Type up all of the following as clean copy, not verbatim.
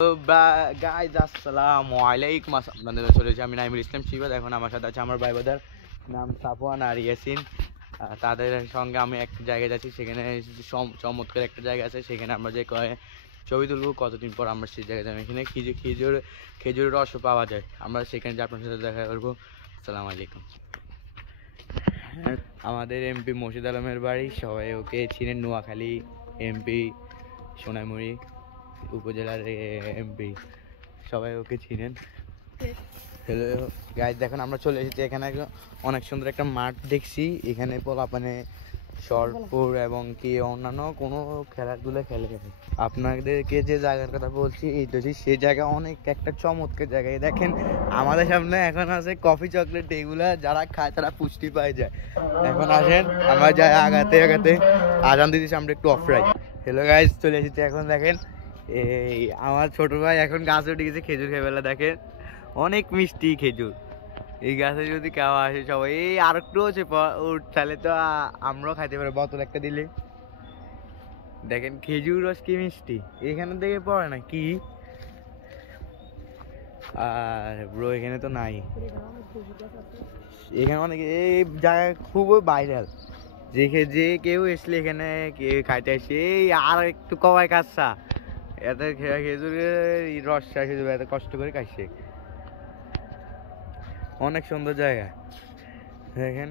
Guys আসসালামু আলাইকুম, আপনাদের চলেছি আমি নাইমুল ইসলাম শিবাদ। এখন আমার সাথে আছে আমার ভাই বাদার নাম সাফওয়ান আর ইয়াসিন। তাদের সঙ্গে আমি এক জায়গায় যাচ্ছি, সেখানে চমৎকার একটা জায়গা আছে, সেখানে আমরা যে ছবি তুলবো। কতদিন পর আমরা সেই জায়গায় যাবো, এখানে খেজুরের রসও পাওয়া যায়। আমরা সেখানে যে আপনার সাথে দেখা করবো। আসসালামু আলাইকুম। আমাদের এমপি মোর্শেদ আলমের বাড়ি, সবাই ওকে চিনেন, নোয়াখালী এমপি, সোনাইমুড়ি উপজেলার এমপি, সবাই ওকে চিনেন। হ্যালো গাইজ, দেখুন আমরা চলে এসেছি এখানে অনেক সুন্দর একটা মাঠ দেখছি। এখানে পোলাপানে শর্টপুর এবং কি অন্যান্য কোনো খেলাধুলা খেলে। আপনাদেরকে যে জায়গার কথা বলছি এইটা হচ্ছে সেই জায়গা, অনেক একটা চমৎকার জায়গায়। দেখেন আমাদের সামনে এখন আছে কফি চকলেট, এগুলা যারা খায় তারা পুষ্টি পাই যায়। এখন আসেন আমরা যাই আগাতে আগাতে, আজান দিতেছি, আমরা একটু অফরাই। হ্যালো গাইজ, চলে এসেছি। এখন দেখেন এই আমার ছোট ভাই এখন গাছে উঠে গেছে খেজুর খেয়ে বেলা। দেখেন অনেক মিষ্টি খেজুর, এই গাছে যদি কেউ আসে সবাই এই আর একটু হচ্ছে তাহলে তো আমরাও খাইতে পারি বোতল একটা দিলে। দেখেন খেজুর রস কি মিষ্টি, এখানে থেকে পড়ে না কি। আর ব্রো এখানে তো নাই, এখানে অনেক এই জায়গা খুব ভাইরাল, যে কেউ এসলে এখানে খাইতে আসে। এই আর একটু কবাই কাঁচা এত খেজুরের রস খেজুর এত কষ্ট করে খাইছে। অনেক সুন্দর জায়গা দেখেন।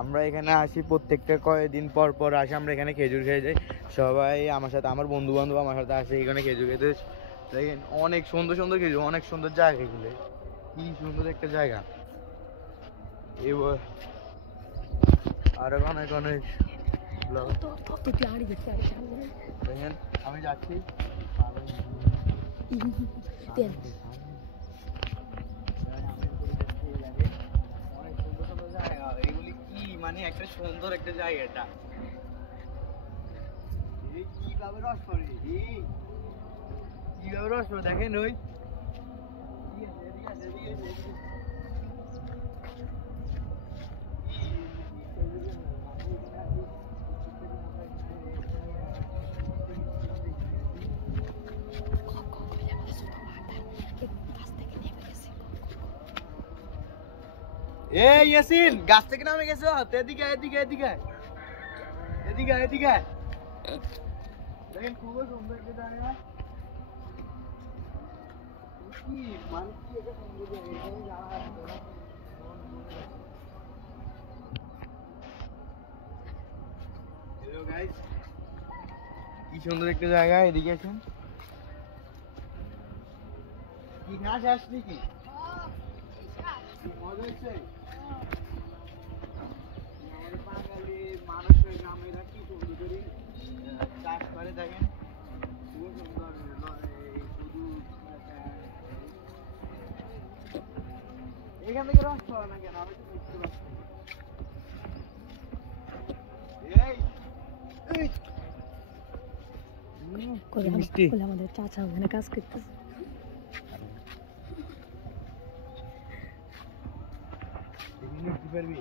আমরা এখানে আসি প্রত্যেকটা কয়েকদিন পর পর আসি, আমরা এখানে খেজুর খেয়ে যাই। সবাই আমার সাথে, আমার বন্ধু বান্ধব আমার সাথে আসে এখানে খেজুর খেতে। দেখেন অনেক সুন্দর সুন্দর খেজুর, অনেক সুন্দর জায়গা, এগুলো কি সুন্দর একটা জায়গা। এবার আরো অনেক অনেক দেখেন আমি যাচ্ছি। এগুলি কি মানে একটা সুন্দর একটা জায়গা, এটা কিভাবে রস করে, কিভাবে রস করে দেখেন। ওই এই ইয়াসিন, গাছ থেকে নামে গেছো? এদিকে এদিকে এদিকে এদিকে এদিকে দেখেন খুব সুন্দর একটা জায়গা। কি মানে কি একটা সুন্দর জায়গা। হ্যালো গাইস, কি সুন্দর একটা জায়গা, এদিকে আছেন। কি ঘাস আসলি কি মজা হচ্ছে? আমাদের বাঙালি মানুষের গ্রামেরা কি সুন্দর করে চাষ করে, দেখেন খুব সুন্দর। এখান থেকে রস পাওয়া না কেন আমি তো বুঝতে পারছি। আমাদের চাচা ওখানে কাজ করতেছে। পারবি